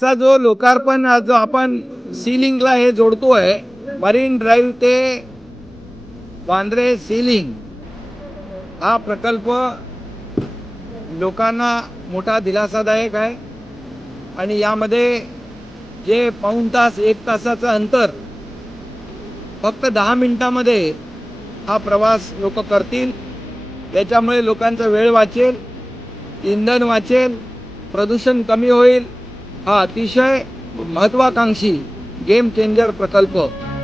चा जो लोकार्पण जो आपण सीलिंगला हे जोडतोय मरीन ड्राईव्ह ते वांद्रे सीलिंग हा प्रकल्प लोकांना मोठा दिलासादायक आहे आणि यामध्ये जे पाऊण तास एक तासाचं अंतर फक्त 10 मिनिटांमध्ये हा प्रवास लोक करतील। त्याच्यामुळे लोकांचा वेळ वाचेल, इंधन वाचेल, प्रदूषण कमी होईल। हा अतिशय महत्वाकांक्षी गेम चेंजर प्रकल्प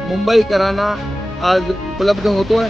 मुंबईकरांना आज उपलब्ध होतोय।